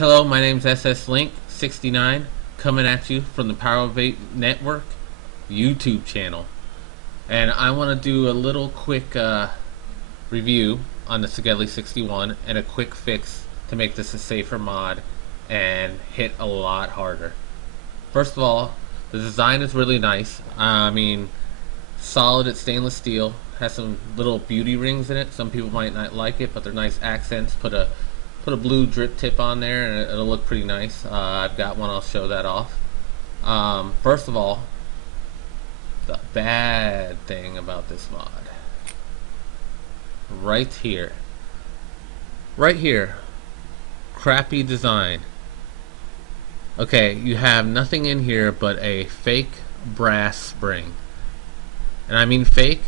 Hello, my name's SS Link 69, coming at you from the Power of 8 Network YouTube channel. And I want to do a little quick review on the Sigelei 61 and a quick fix to make this a safer mod and hit a lot harder. First of all, the design is really nice. Solid, it's stainless steel, has some little beauty rings in it. Some people might not like it, but they're nice accents. Put a blue drip tip on there and it'll look pretty nice. I've got one, I'll show that off. First of all, the bad thing about this mod, right here, crappy design. Okay, you have nothing in here but a fake brass spring. And I mean fake,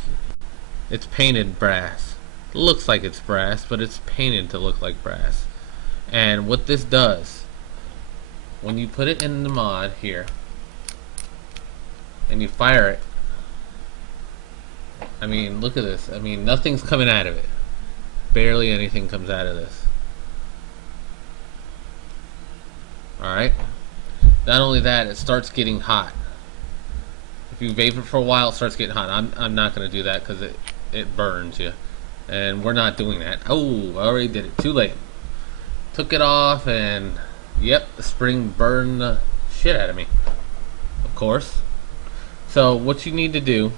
it's painted brass. It looks like it's brass, but it's painted to look like brass. And what this does, when you put it in the mod here and you fire it, look at this. Nothing's coming out of it. Barely anything comes out of this. Alright? Not only that, it starts getting hot. If you vape it for a while, it starts getting hot. I'm not going to do that because it burns you. And we're not doing that. Oh, I already did it. Too late. Took it off and yep, the spring burned the shit out of me. Of course. So what you need to do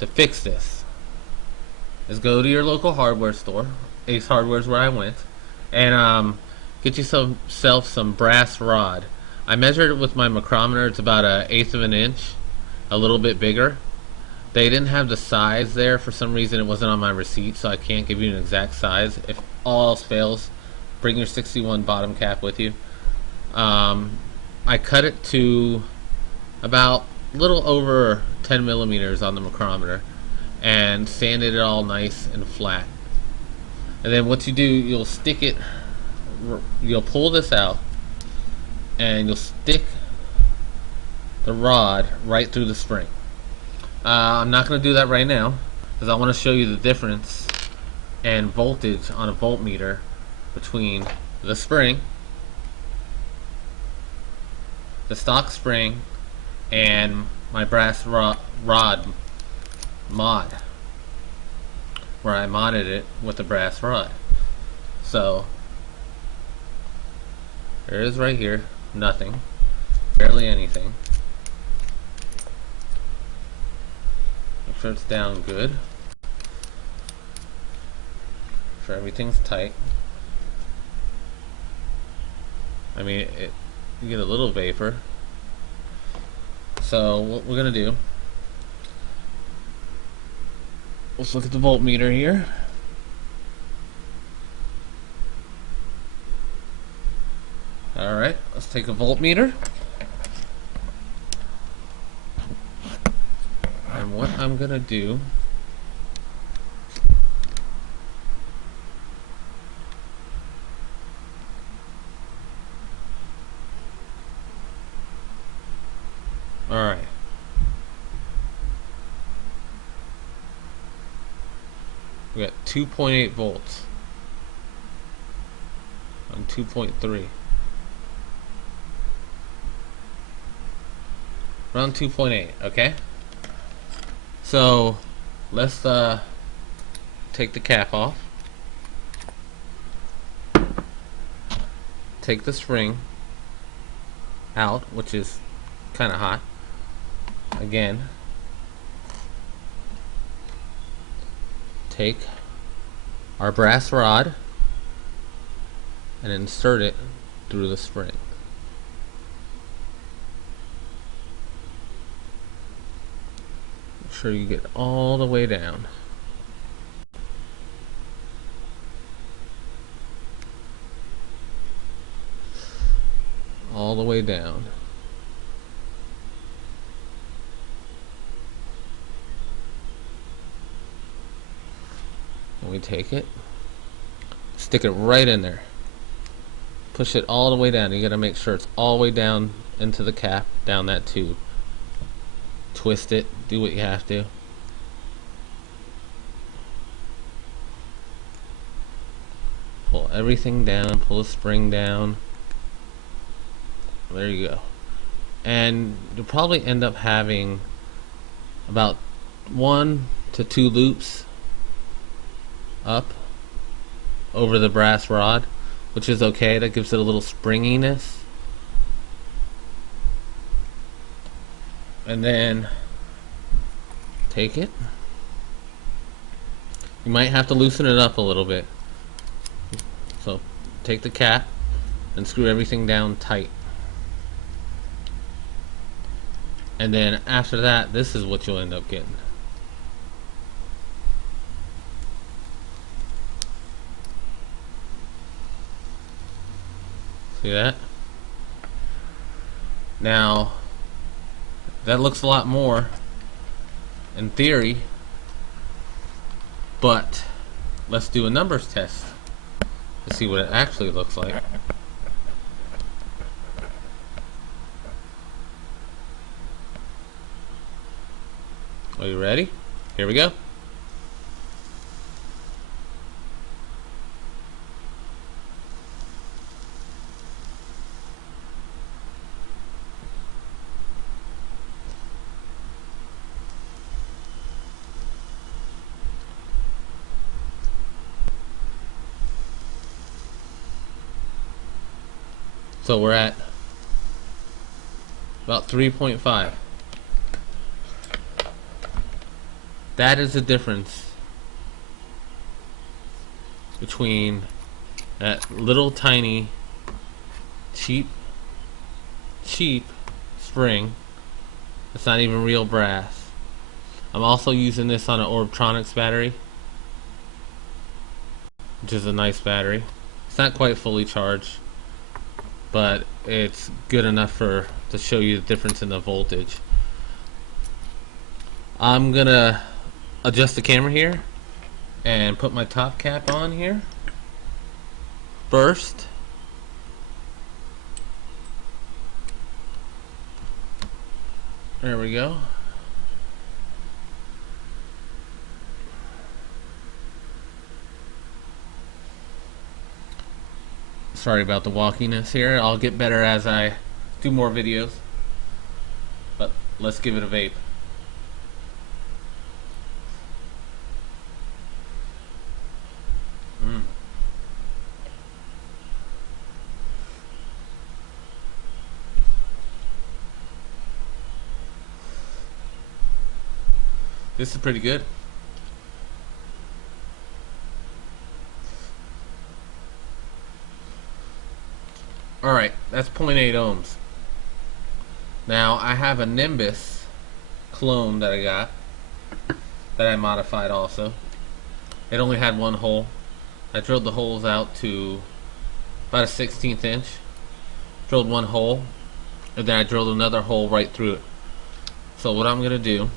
to fix this is go to your local hardware store. Ace Hardware is where I went. And get yourself some brass rod. I measured it with my micrometer. It's about 1/8 of an inch. A little bit bigger. They didn't have the size there. For some reason it wasn't on my receipt, so I can't give you an exact size. If all else fails, bring your 61 bottom cap with you. I cut it to about a little over 10 millimeters on the micrometer and sanded it all nice and flat. And then what you do, you'll pull this out and you'll stick the rod right through the spring. I'm not going to do that right now because I want to show you the difference and voltage on a voltmeter between the spring, the stock spring, and my brass rod mod, where I modded it with the brass rod. So there it is right here. Nothing, barely anything. Make sure it's down good. Make sure everything's tight. You get a little vapor. So what we're gonna do, let's look at the voltmeter here. Alright, let's take a voltmeter. And what I'm gonna do, alright, we got 2.8 volts on 2.3. Around 2.8, okay? So let's take the cap off. Take the spring out, which is kind of hot. Again, take our brass rod and insert it through the spring. Make sure you get all the way down. All the way down. And we take it, stick it right in there, push it all the way down. You gotta make sure it's all the way down into the cap, down that tube. Twist it, do what you have to. everything down, pull the spring down. There you go. And you'll probably end up having about 1 to 2 loops up over the brass rod, which is okay. That gives it a little springiness. And then take it. You might have to loosen it up a little bit. So take the cap and screw everything down tight. And then after that, this is what you'll end up getting. See that? Now, that looks a lot more in theory, but let's do a numbers test to see what it actually looks like. Are you ready? Here we go. So we're at about 3.5. That is the difference between that little tiny cheap spring. It's not even real brass. I'm also using this on an Orbtronics battery, which is a nice battery. It's not quite fully charged, but it's good enough to show you the difference in the voltage. I'm gonna adjust the camera here and put my top cap on here first. There we go. Sorry about the wonkiness here. I'll get better as I do more videos. But let's give it a vape. This is pretty good. Alright, that's 0.8 ohms. Now I have a Nimbus clone that I got, that I modified also. It only had one hole. I drilled the holes out to about a 1/16 inch. Drilled one hole, and then I drilled another hole right through it. So what I'm gonna do,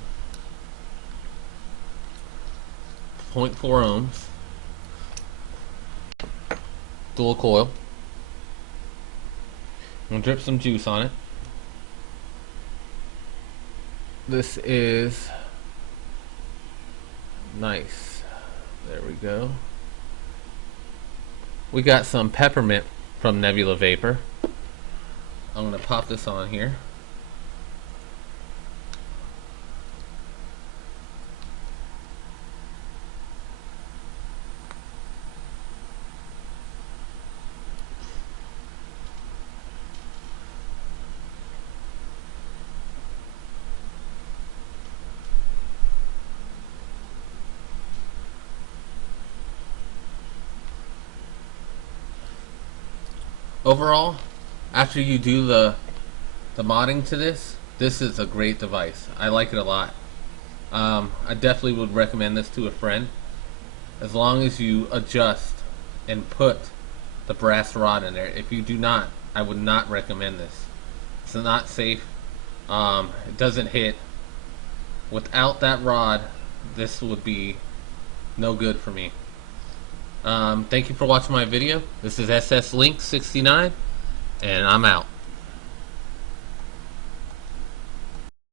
0.4 ohms, dual coil. I'm gonna drip some juice on it. This is nice. There we go. We got some peppermint from Nebula Vapor. I'm gonna pop this on here. Overall, after you do the modding to this is a great device. I like it a lot. I definitely would recommend this to a friend, as long as you adjust and put the brass rod in there. If you do not, I would not recommend this. It's not safe. It doesn't hit. Without that rod, this would be no good for me. Thank you for watching my video. This is SS Link 69, and I'm out.